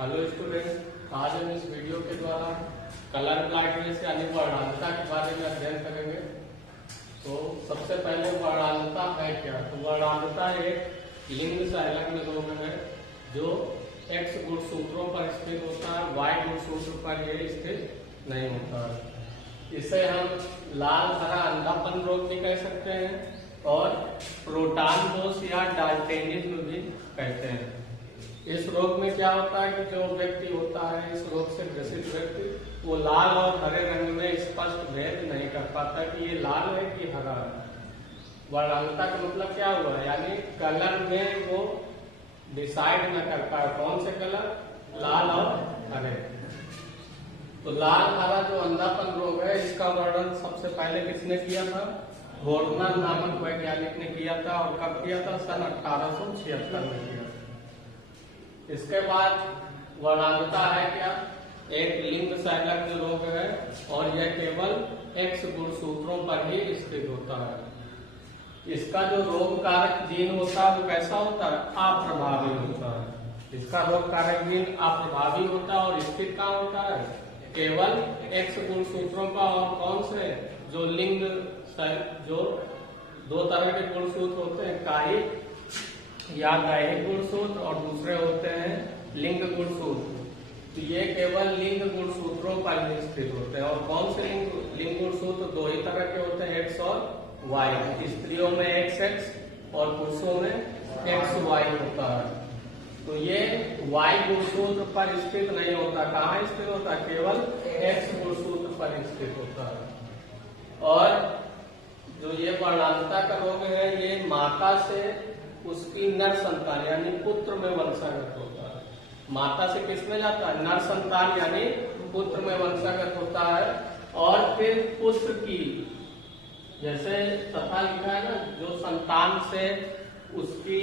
Hello student, आज हम इस वीडियो के द्वारा कलर ब्लाइंडनेस यानी वर्णांधता के बारे में अध्ययन करेंगे। तो सबसे पहले वर्णांधता है क्या? तो वर्णांधता एक लिंग संलग्न रोग है जो X गुणसूत्रों पर स्थित होता है, Y गुणसूत्र पर ये स्थित नहीं होता है। इसे हम लाल हरा अंधापन रोग भी कह सकते हैं और प्रोटॉन दोष या डाल्टेनिज्म भी कहते हैं। इस रोग में क्या होता है कि जो व्यक्ति होता है इस रोग से ग्रसित व्यक्ति वो लाल और हरे रंग में स्पष्ट भेद नहीं कर पाता कि ये लाल है कि हरा है। वर्णांधता का मतलब क्या हुआ, यानी कलर में वो डिसाइड न कर पाए कौन से कलर, लाल और हरे। तो लाल हरा जो अंधापन रोग है इसका वर्णन सबसे पहले किसने किया था? होर्नर नामक वैज्ञानिक ने किया था। और कब किया था? सन 1876 में किया। इसके बाद वर्णांधता है क्या? एक लिंग संलग्न रोग है और यह केवल X गुणसूत्रों पर ही स्थित होता है। इसका जो रोग कारक जीन होता है वो कैसा होता है? अप्रभावी होता है। इसका रोग कारक जीन अप्रभावी होता है और स्थित कहाँ होता है? केवल X गुणसूत्रों का। और कौन से? जो लिंग, जो दो तरह के गुणसूत्र होते हैं, कायिक या दैहिक गुणसूत्र और दूसरे होते हैं लिंग गुणसूत्र। तो ये केवल लिंग गुणसूत्रों पर ही स्थित होते हैं। और कौन से लिंग गुणसूत्र? दो ही तरह के होते हैं, X और Y। स्त्रियों में XX और पुरुषों में XY होता है। तो ये Y गुणसूत्र पर स्थित नहीं होता। कहाँ स्थित होता है? केवल X गुणसूत्र पर स्थित होता है। और जो ये वर्णांधता का रोग है ये माता से उसकी नर संतान यानी पुत्र में वंशागत होता है। माता से किसमें जाता है? नर संतान यानी पुत्र में वंशागत होता है। और फिर पुत्र की, जैसे तथा लिखा है ना, जो संतान से उसकी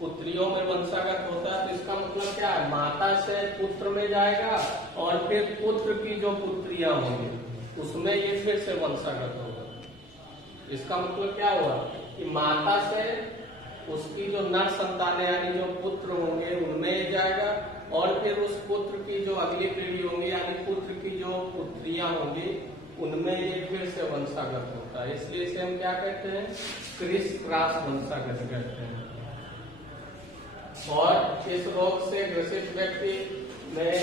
पुत्रियों में वंशागत होता है। तो इसका मतलब क्या है? माता से पुत्र में जाएगा और फिर पुत्र की जो पुत्रियां होंगी उसमें ये फिर से वंशागत होगा। इसका मतलब क्या हुआ कि माता से उसकी जो नर संतान यानी जो पुत्र होंगे उनमें जाएगा और फिर उस पुत्र की जो अगली पीढ़ी होंगी यानी पुत्र की जो पुत्रियां होंगी उनमें ये फिर से वंशागत होता है। इसलिए इसे हम क्या कहते हैं? क्रिस क्रॉस वंशागत कहते हैं। और इस रोग से ग्रसित व्यक्ति में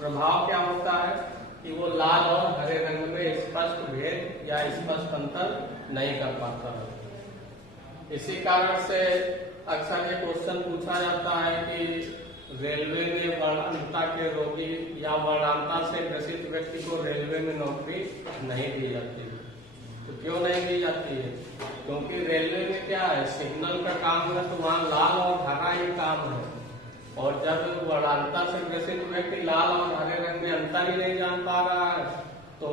प्रभाव क्या होता है कि वो लाल और हरे रंग में स्पष्ट भेद या स्पष्ट अंतर नहीं कर पाता है। इसी कारण से अक्सर ये क्वेश्चन पूछा जाता है कि रेलवे में वर्णांधता के रोगी या वर्णांधता से ग्रसित व्यक्ति को रेलवे में नौकरी नहीं दी जाती है। तो क्यों नहीं दी जाती है? क्योंकि रेलवे में क्या है, सिग्नल का काम है, तो वहाँ लाल और हरा ही काम है। और जब वर्णांधता से ग्रसित व्यक्ति लाल और हरे रंग में अंतर ही नहीं जान पा रहा है तो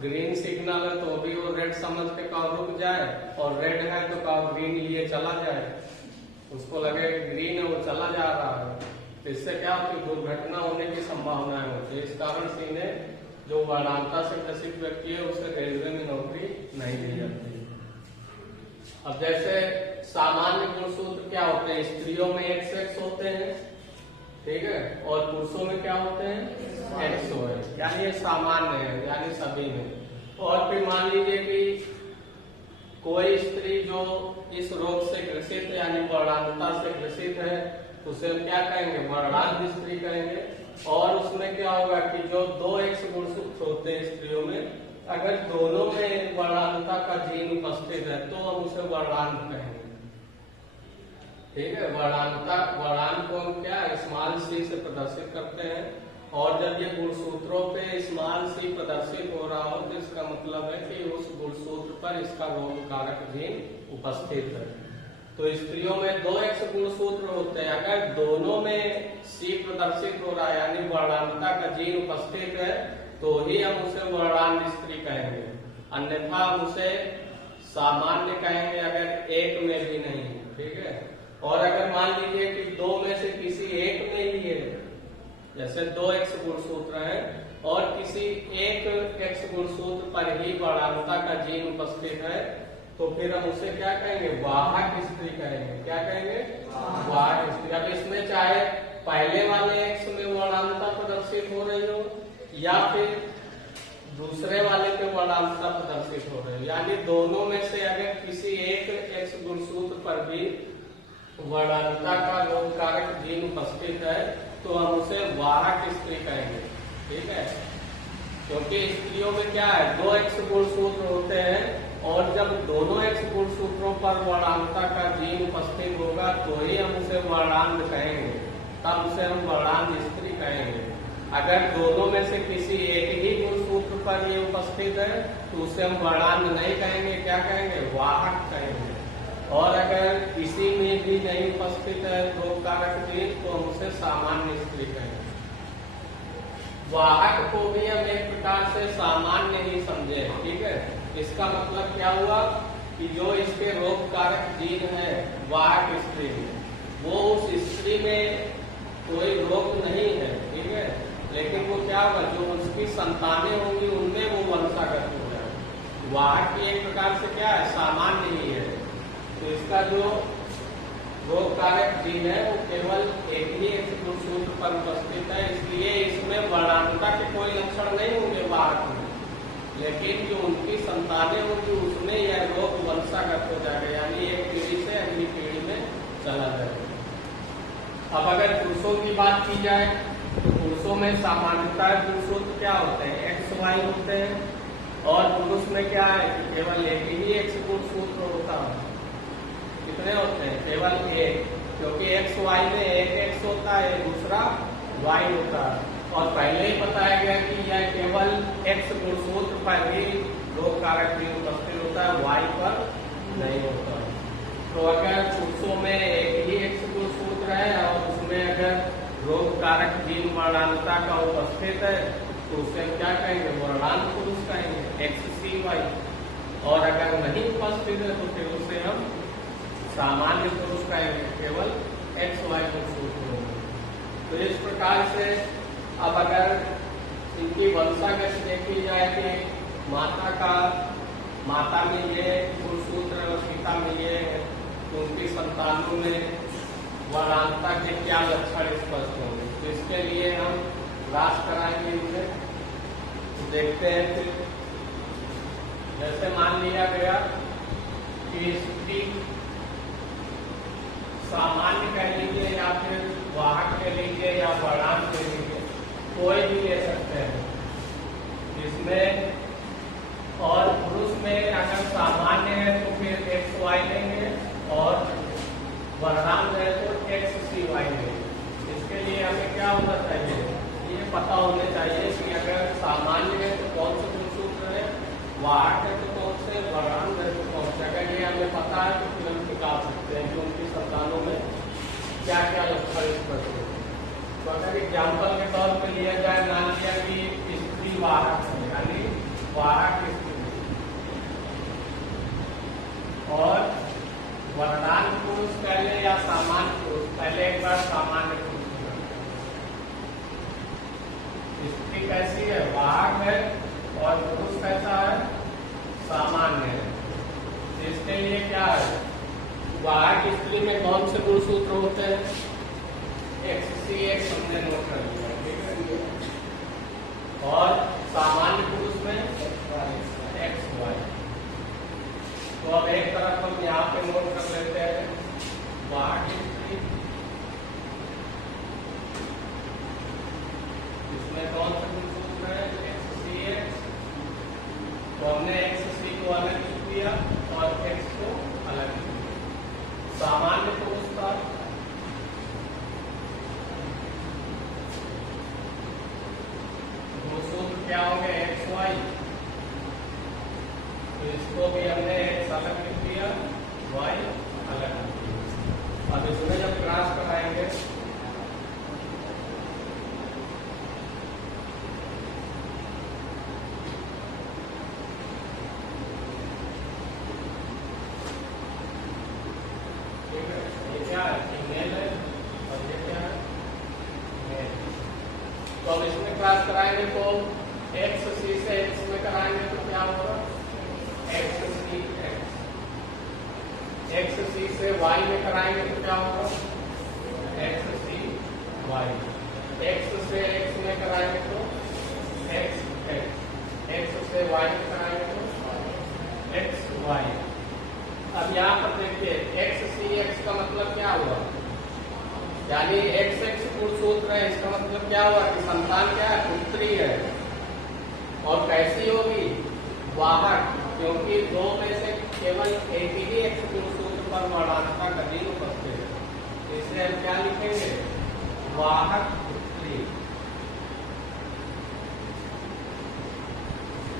ग्रीन सिग्नल है तो भी वो रेड समझ के कब रुक जाए, और रेड है तो कब ग्रीन लिए चला जाए। उसको लगे ग्रीन है वो चला जा रहा है। तो इससे क्या होती है? दुर्घटना होने की संभावनाएं होती है। इस कारण से इन्हें जो वर्णांधता से ग्रसित व्यक्ति है उसे रेलवे में नौकरी नहीं दी जाती है। अब जैसे सामान्य गुणसूत्र क्या होते हैं? स्त्रियों में XX होते हैं, ठीक है, और पुरुषों में क्या होते हैं? XY, यानी ये सामान्य है, यानी सभी में। और फिर मान लीजिए कि कोई स्त्री जो इस रोग से ग्रसित है यानी वर्णांधता से ग्रसित है उसे हम क्या कहेंगे? वर्णांध स्त्री कहेंगे। और उसमें क्या होगा कि जो दो X गुणसूत्र होते हैं स्त्रियों में, अगर दोनों में वर्णांधता का जीन उपस्थित है तो हम उसे वर्णांध कहेंगे, ठीक है। वर्णांध को हम क्या स्मॉल c से प्रदर्शित करते हैं। और जब ये गुणसूत्रों पे स्मॉल c प्रदर्शित हो रहा हो तो इसका मतलब है कि उस गुणसूत्र पर इसका रोग कारक जीन उपस्थित है। तो स्त्रियों में दो X गुणसूत्र होते हैं, अगर दोनों में C प्रदर्शित हो रहा है यानी वर्णांधता का जीन उपस्थित है तो ही हम उसे वर्णांध स्त्री कहेंगे। अन्यथा हम उसे सामान्य कहेंगे अगर एक में भी नहीं, ठीक है। और अगर मान लीजिए कि दो में से किसी एक में ही है, जैसे दो X गुणसूत्र है और किसी एक X गुणसूत्र पर ही वर्णांधता का जीन उपस्थित है, तो फिर हम उसे क्या कहेंगे? वाहक स्त्री कहेंगे। क्या कहेंगे? वाहक स्त्री। अब इसमें चाहे पहले वाले एक्स में वर्णांतता प्रदर्शित हो रही हो या फिर दूसरे वाले पे वर्णांतता प्रदर्शित हो रही हो, यानी दोनों में से अगर किसी एक एक्स गुणसूत्र पर भी वर्णांतता का रोग कारक जीन उपस्थित है तो हम उसे वाहक स्त्री कहेंगे। ठीक है, क्योंकि स्त्रियों में क्या है, दो एक्स गुणसूत्र होते हैं और जब दोनों एक्स गुणसूत्रों पर वर्णांतता का जीन उपस्थित होगा तो ही हम उसे वर्णांत कहेंगे, तब उसे हम वर्णांत स्त्री कहेंगे। अगर दोनों में से किसी एक ही गुणसूत्र पर ये उपस्थित है तो उसे हम वर्णांत नहीं कहेंगे, क्या कहेंगे, वाहक कहेंगे। और अगर किसी में भी नहीं उपस्थित है रोग कारक जीन तो हम उसे सामान्य स्त्री कहेंगे। वाहक को भी हम एक प्रकार से सामान्य ही समझे। ठीक है, इसका मतलब क्या हुआ कि जो इसके रोग कारक जीन है वाहक स्त्री में, वो उस स्त्री में कोई रोग नहीं है। ठीक है, लेकिन वो क्या होगा, जो उसकी संतानें होंगी उनमें वो वंशागत हो जाएगा। वाहक की एक प्रकार से क्या है, सामान्य ही है। तो इसका जो रोग कारक जीन है वो केवल एक ही गुणसूत्र पर उपस्थित है, इसलिए इसमें वर्णांतता के कोई लक्षण नहीं होंगे वाहक में, लेकिन जो उनकी संतानें होंगी उसमें यह रोग वंशागत हो जाएगा, यानी एक पीढ़ी से अगली पीढ़ी में चला जाएगा। अब अगर पुरुषों की बात की जाए तो पुरुषों में सामान्यतः गुणसूत्र क्या होते हैं, एक्स वाई होते हैं, और पुरुष में क्या है, केवल एक ही एक्स गुणसूत्र होता है। कितने होते हैं, केवल एक, क्योंकि एक्स वाई में एक एक्स होता है, दूसरा वाई होता है। और पहले ही बताया गया कि यह केवल एक्स गुणसूत्र पर ही रोग कारक जीन उपस्थित होता है, वाई पर नहीं होता है। तो अगर पुरुषों में एक ही एक्स गुणसूत्र है और उसमें अगर रोग कारक जीन वर्णांतता का उपस्थित है तो उसे हम क्या कहेंगे, वर्णांत पुरुष कहेंगे, एक्स सी वाई। और अगर नहीं उपस्थित है तो फिर उसे हम सामान्य पुरुष कहेंगे, केवल एक्स वाई गुणसूत्र होंगे। तो इस प्रकार से अब अगर इनकी वंशागत देखी जाए कि माता में ये गुणसूत्र और पिता में ये, तो उनकी संतानों में वर्णांतता के क्या लक्षण स्पष्ट होंगे। तो इसके लिए हम क्रॉस कराएंगे इनसे, तो देखते हैं। फिर जैसे मान लिया गया कि स्त्री सामान्य कह लीजिए या फिर वाहक कह लीजिए या वर्णांत कह लीजिए, कोई भी ले सकते हैं इसमें। और पुरुष में अगर सामान्य है तो फिर एक्स वाई लेंगे और वर्णांत है तो एक्स सी वाई लेंगे। इसके लिए हमें क्या होना चाहिए, ये पता होना चाहिए कि अगर सामान्य है तो कौन से गुणसूत्र है, वाहक है तो कौन से, वर्णांत है तो कौन से। अगर ये हमें पता है तो फिर हम निकाल सकते हैं कि उनकी संतानों में क्या क्या लक्षण स्पष्ट है। तो अगर एग्जाम्पल के तौर पर लिया जाए, मान लिया कि स्त्री वाहक है, यानी वाहक स्त्री, और वर्णांत पुरुष पहले या सामान्य पुरुष, पहले एक बार सामान्य पुरुष। स्त्री कैसी है, वाहक है, और पुरुष कैसा है, सामान्य है। इसके लिए क्या है, वाहक स्त्री में कौन से गुणसूत्र होते हैं, एक्स सी एक्स हमने नोट कर लिया, ठीक है। और सामान्य पुरुष में एक्स वाई। तो अब एक तरफ हम यहाँ पे नोट कर लेते हैं वाहक स्त्री, इसमें कौन सा गुणसूत्र है, एक्स सी एक्स। तो हमने एक्स सी को अलग लिख दिया और एक्स को अलग लिख दिया। सामान्य पुरुष का गुणसूत्र क्या होंगे, एक्स वाई। तो इसको भी हमने एक्स अलग लिख दिया, वाई अलग लिख दिया। अब इसमें जब क्रॉस कराएंगे क्या है, फीमेल है और ये क्या है, मेल। तो अब इसमें क्रॉस कराएंगे तो एक्स सी से एक्स में कराएंगे तो क्या होगा, एक्स सी एक्स। एक्स सी से वाई में कराएंगे तो क्या होगा, एक्स सी वाई। एक्स से एक्स में कराएंगे तो एक्स एक्स, एक्स से वाई में कराएंगे तो एक्स वाई। अब यहाँ पर देखिए एक्स सी एक्स का मतलब क्या हुआ, यानी एक्स एक्स गुण सूत्र है, इसका मतलब क्या हुआ कि संतान क्या है, पुत्री है। और कैसी होगी, वाहक, क्योंकि दो में से केवल एक ही एक्स गुण सूत्र पर वर्णांकता कभी उपस्थित है, इसलिए हम क्या लिखेंगे, वाहक पुत्री।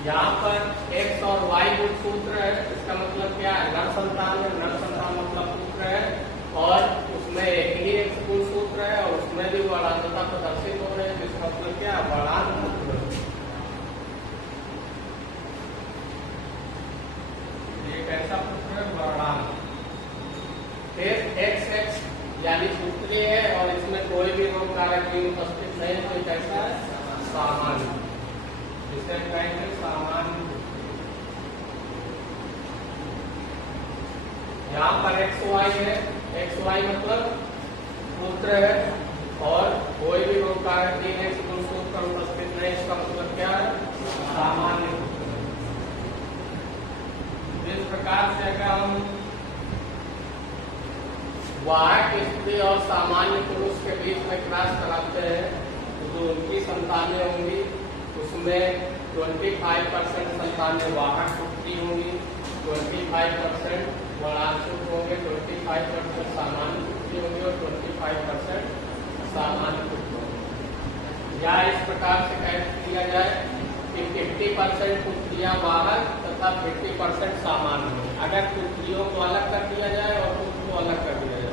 यहाँ पर x और y गुण सूत्र है, इसका मतलब क्या है, नर संतान है, नर संतान मतलब पुत्र है, और उसमें एक ही x गुण सूत्र है और उसमें भी वर्णांकता प्रदर्शित हो रहे हैं, जिसका मतलब क्या है, वर्णांक पुत्र। ये कैसा पुत्र है, वर्णांक। फिर x x यानी पुत्री है और इसमें कोई भी रोग कारक भी उपस्थित नहीं, तो कैसा है, सामान्य, जिसे कहेंगे सामान्य। यहाँ पर एक्स वाई है, एक्स वाई मतलब पुत्र है और कोई भी रोग कारक भी है, गुण सूत्र पर उपस्थित नहीं, इसका मतलब क्या है, सामान्य पुत्र। इस प्रकार से अगर हम वाहक स्त्री और सामान्य पुरुष के बीच में क्रॉस कराते हैं तो जो उनकी संतानें होंगी उसमें 25% संतानें वाहक पुत्री होंगी, 25% वर्णांकुर होंगे, 25% सामान्य पुत्री होंगी और 25% सामान्य पुत्र होंगे। या इस प्रकार से कह दिया जाए कि 50% पुत्रियां वाहक तथा 50% सामान्य होंगे। अगर पुत्रियों को अलग कर दिया जाए और पुत्र को अलग कर दिया जाए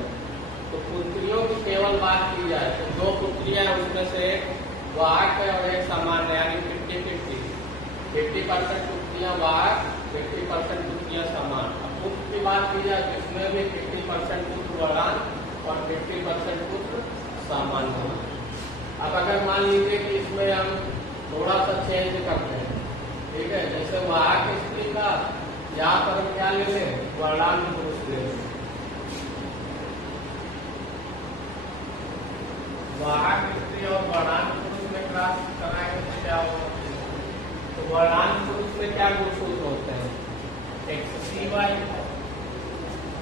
तो पुत्रियों की केवल बात की जाए तो दो पुत्रियां उसमें से वाहक है और एक सामान्य, यानी 50-50, 50% पुत्रियां वाहक, 50% पुत्रियां सामान्य। अब पुत्र की बात की जाए तो इसमें भी 50% पुत्र वर्णांक और 50% पुत्र सामान्य। अब अगर मान लीजिए कि इसमें हम थोड़ा सा चेंज करते हैं, ठीक है, जैसे वाहक स्त्री का यहाँ पर हम क्या ले लें, वर्णांक पुरुष ले लें। वाहक स्त्री और वर्णांक पुरुष में क्रॉस कराएंगे तो क्या होगा, तो वर्णांक पुरुष में क्या गुण सूत्र होते हैं, एक्स सी वाई,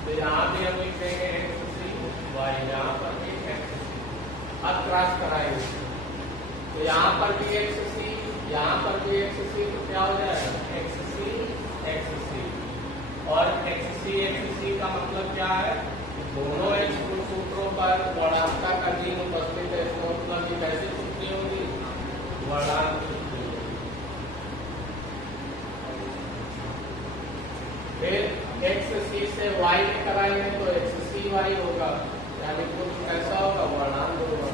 तो यहाँ भी हम लिखेंगे एक्स सी वाई, यहाँ पर भी एक्स सी। अब क्रॉस कराएंगे तो यहाँ पर भी एक्स सी, यहाँ पर भी एक्स सी, तो क्या हो जाएगा, एक्स सी, और एक्स सी का मतलब क्या है, दोनों एक्स गुण सूत्रों पर वर्णांकता का चिन्ह उपस्थित है, इसका मतलब कि कैसी पुत्री होगी, वर्णांक पुत्री। फिर एक्स सी से वाई में कराएंगे तो एक्स सी वाई होगा, यानी पुत्र कैसा होगा, वर्णांक होगा।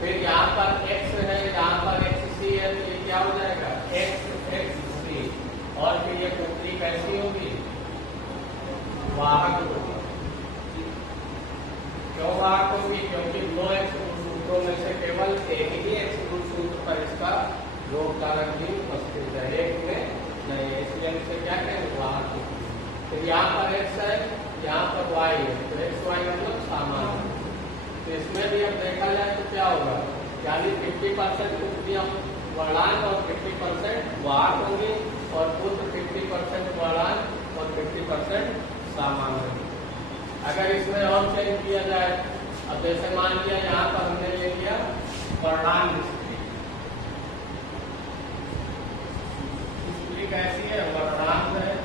फिर यहाँ पर एक्स है, यहाँ पर एक्स सी है, तो ये क्या हो जाएगा, एक्स एक्स सी, और फिर ये पुत्री कैसी होगी, वाहक होगी। क्यों वाहक होगी, क्योंकि दो एक्स सूत्रों में से केवल एक ही एक्स सूत्र पर इसका रोग कारक भी उपस्थित है, एक में नहीं है, इसलिए इसे क्या कहेंगे, वाहक होगी। फिर यहाँ पर एक्स है, यहाँ पर वाई है, तो एक्स वाई मतलब सामान्य। तो इसमें भी अब देखा जाए तो क्या होगा, यानी 50% पुत्रियां वर्णांक और 50% वाहक होंगी और पुत्र 50% वर्णांक और 50% सामान्य। अगर इसमें और चेंज किया जाए, अब जैसे मान लिया यहाँ पर हमने ले लिया वर्णांक स्त्री, स्त्री कैसी है, वर्णांक है,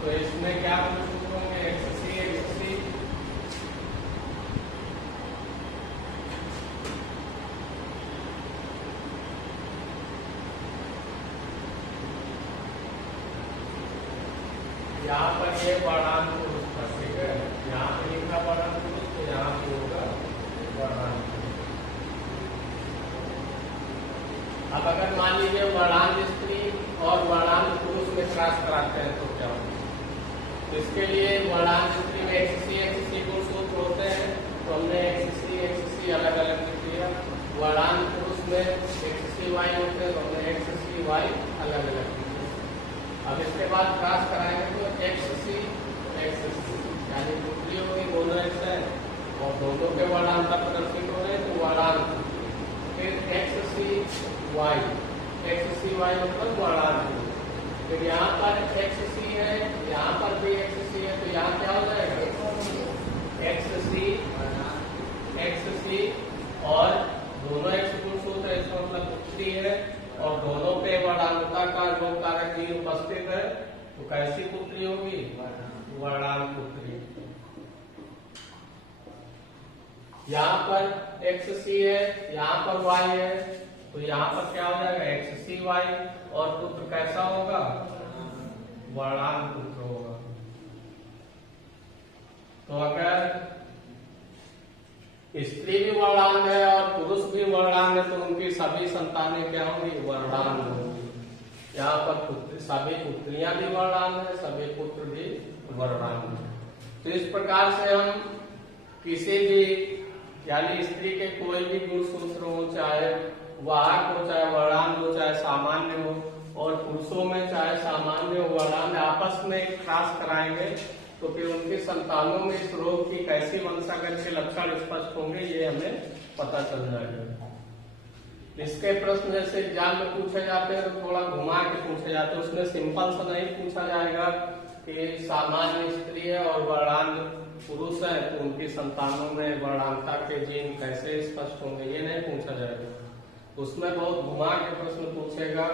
तो इसमें क्या सूत्र होंगे, एक्स सी एक्स सी, यहाँ पर ये वर्णांक पुरुष था, ठीक है, यहाँ पे लिखा वर्णांक पुरुष, तो यहाँ पे होगा वर्णांक। अब अगर मान लीजिए वर्णांक स्त्री और वर्णांक पुरुष में क्रॉस कराते हैं तो क्या होगा, तो इसके लिए वर्णांक स्त्री में एक्स सी गुण सूत्र होते हैं, तो हमने एक्स सी अलग अलग लिख दिया। वर्णांक पुरुष में एक्स सी वाई होते हैं, तो हमने एक्स सी वाई अलग अलग लिख दिया। अब इसके बाद क्रॉस कराएंगे तो एक्स सी यानी पुत्री होगी, दोनों एक्स है, और दोनों के वर्णांतर प्रदर्शित हो रहे हैं तो वर्णांक। फिर एक्स सी वाई मतलब वर्णांक। फिर यहाँ पर एक्स सी है, यहाँ पर भी एक्स सी है, तो यहाँ क्या हो जाएगा एक्स सी और दोनों एक्स गुणसूत्र है, इसका मतलब पुत्री है और दोनों पे वर्णांकता का जो कारक जी उपस्थित है तो कैसी पुत्री होगी, वर्णांक पुत्री। यहाँ पर एक्स सी है, यहाँ पर वाई है, तो यहाँ पर क्या हो जाएगा एक्स सी वाई और पुत्र कैसा होगा, वर्णांक पुत्र होगा। तो अगर स्त्री भी वर्णांग है और पुरुष भी वर्णांग है तो उनकी सभी संतानें क्या होंगी, वर्णांग होंगी। यहाँ पर सभी पुत्रियां भी वर्णांग है, सभी पुत्र भी वर्णांग है। तो इस प्रकार से हम किसी भी यानी स्त्री के कोई भी गुणसूत्र हो, चाहे वाहक हो, चाहे वर्णांग हो, चाहे सामान्य हो, और पुरुषों में चाहे सामान्य हो वर्णांग, आपस में एक क्रॉस कराएंगे तो फिर उनकी संतानों में इस रोग की कैसी वंशागत के लक्षण स्पष्ट होंगे ये हमें पता चल जाएगा। इसके प्रश्न जैसे एग्जाम में पूछे जाते हैं तो थोड़ा घुमा के पूछे जाते हैं, उसमें सिंपल सा नहीं पूछा जाएगा कि सामान्य स्त्री है और वर्णांग पुरुष है तो उनकी संतानों में वर्णांगता के जीन कैसे स्पष्ट होंगे, ये नहीं पूछा जाएगा। उसमें बहुत घुमा के प्रश्न पूछेगा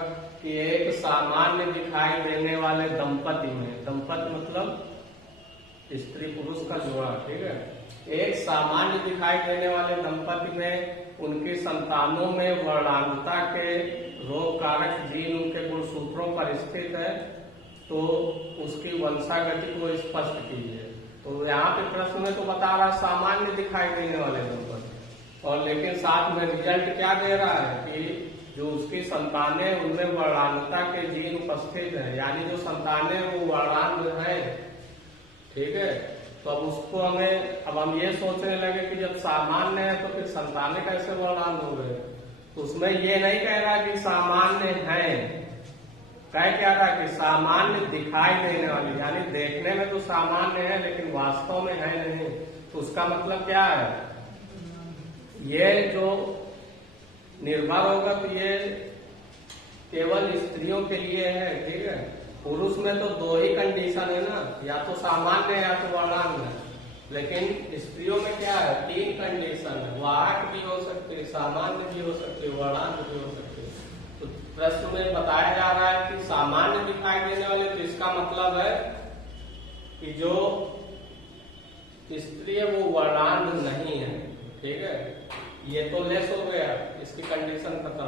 कि एक सामान्य दिखाई देने वाले दंपति में, दंपति मतलब स्त्री पुरुष का जोड़ा, ठीक है, एक सामान्य दिखाई देने वाले दंपति में उनकी संतानों में वर्णांगता के रोग कारक जीन उनके गुणसूत्रों पर स्थित है तो उसकी वंशागति को स्पष्ट कीजिए। तो यहाँ पे प्रश्न में तो बता रहा सामान्य दिखाई देने वाले दंपति, और लेकिन साथ में रिजल्ट क्या दे रहा है कि जो उसकी संतानें उनमें वर्णांगता के जीन उपस्थित है, यानी जो संतानें वो वर्णांग है, ठीक है। तो अब उसको अब हम ये सोचने लगे कि जब सामान्य है तो फिर संतानें कैसे वर्णांग हो गए, तो उसमें ये नहीं कह रहा कि सामान्य है, क्या रहा कि सामान्य दिखाई देने वाली, यानी देखने में तो सामान्य है लेकिन वास्तव में है नहीं। तो उसका मतलब क्या है, ये जो निर्भर होगा तो ये केवल स्त्रियों के लिए है, ठीक है। पुरुष में तो दो ही कंडीशन है ना, या तो सामान्य या तो वर्णांग है, लेकिन स्त्रियों में क्या है, तीन कंडीशन है, वाहक भी हो सकते हैं, सामान्य भी हो सकते हैं, वर्णांग भी हो सकते हैं। तो प्रश्न में बताया जा रहा है कि सामान्य दिखाई देने वाले, तो इसका मतलब है कि जो स्त्री है वो वर्णांग नहीं है, ठीक है। ये तो लेस हो गया, इसकी कंडीशन खत्म।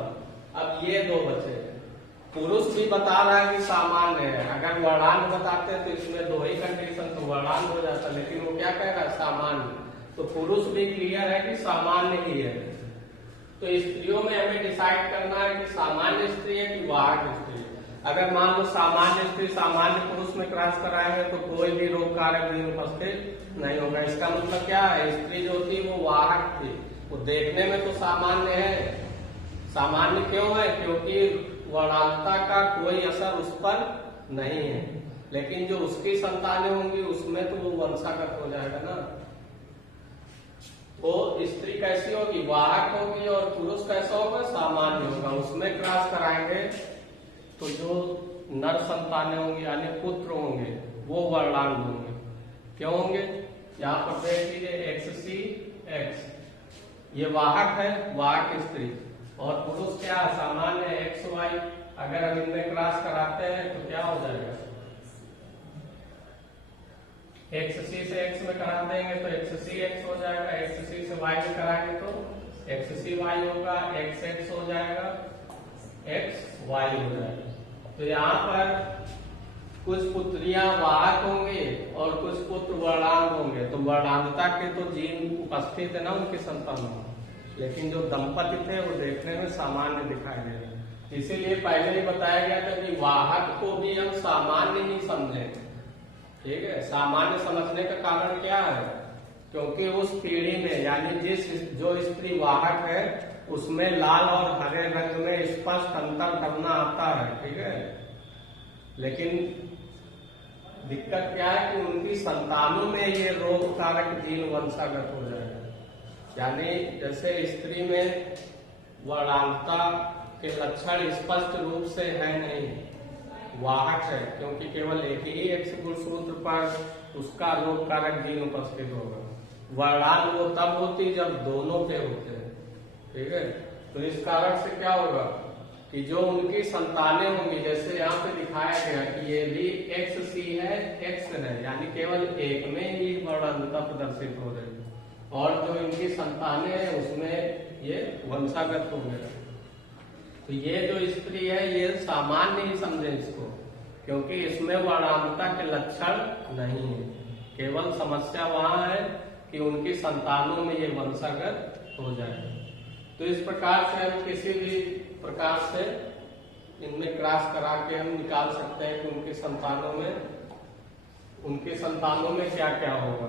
अब ये दो बचे, पुरुष भी बता रहा है कि सामान्य है, अगर वर्णांग बताते तो इसमें दो ही कंडीशन तो वर्णांग हो जाता, लेकिन वो क्या कह रहा है, सामान्य। तो पुरुष भी क्लियर है कि सामान्य ही है। तो स्त्रियों में हमें डिसाइड करना है कि सामान्य स्त्री है कि वाहक स्त्री है। अगर मान लो सामान्य स्त्री सामान्य पुरुष में क्रॉस कराएंगे तो कोई भी रोग कारक जीन उपस्थित नहीं होगा। इसका मतलब क्या है, स्त्री जो थी वो वाहक थी, वो देखने में तो सामान्य है। सामान्य क्यों है, क्योंकि वर्णांगता का कोई असर उस पर नहीं है, लेकिन जो उसकी संतानें होंगी उसमें तो वो वंशागत हो जाएगा ना। वो स्त्री कैसी होगी, वाहक होगी, और पुरुष कैसा होगा, सामान्य होगा। उसमें क्रॉस कराएंगे तो जो नर संतानें होंगी यानी पुत्र होंगे वो वर्णांग होंगे। क्यों होंगे, यहाँ पर देख लीजिए एक्स सी एक्स, ये वाहक है, वाहक स्त्री, और पुरुष क्या सामान्य है, एक्स वाई। अगर हम इनमें क्रॉस कराते हैं तो क्या हो जाएगा, एक्स सी से एक्स में करा देंगे तो एक्स सी एक्स हो जाएगा, एक्स सी से वाई में कराएंगे तो एक्स सी वाई होगा, एक्स एक्स हो जाएगा, एक्स वाई हो जाएगा। तो यहाँ पर कुछ पुत्रियां वाहक होंगे और कुछ पुत्र वर्णांग होंगे, तो वर्णांगता के तो जीन उपस्थित है ना उनके संतान में, लेकिन जो दंपति थे वो देखने में सामान्य दिखाई दे रहे। इसीलिए पहले ही बताया गया था कि वाहक को भी हम सामान्य ही समझें, ठीक है। सामान्य समझने का कारण क्या है, क्योंकि उस पीढ़ी में यानी जो स्त्री वाहक है उसमें लाल और हरे रंग में स्पष्ट अंतर करना आता है, ठीक है। लेकिन दिक्कत क्या है कि उनकी संतानों में ये रोग कारक जीन वंशागत हो जाए। यानी जैसे स्त्री में वर्णांतता के लक्षण स्पष्ट रूप से है नहीं, वाहक है, क्योंकि केवल एक ही एक्स गुणसूत्र पर उसका रोग कारक जीन उपस्थित होगा। वर्णाल वो तब होती जब दोनों पे होते हैं, ठीक है। तो इस कारण से क्या होगा कि जो उनकी संतानें होंगी, जैसे यहाँ पे दिखाया गया कि ये भी एक्स सी है, एक्स है, यानी केवल एक में ही वर्णांतता प्रदर्शित हो रही है, और जो इनकी संतानें हैं उसमें ये वंशागत हो गया। तो ये जो स्त्री है ये सामान्य ही समझे इसको, क्योंकि इसमें वर्णांतता के लक्षण नहीं है, केवल समस्या वहां है कि उनकी संतानों में ये वंशागत हो जाए। तो इस प्रकार से हम किसी भी प्रकार से इनमें क्रॉस करा के हम निकाल सकते हैं कि उनकी संतानों में क्या क्या होगा।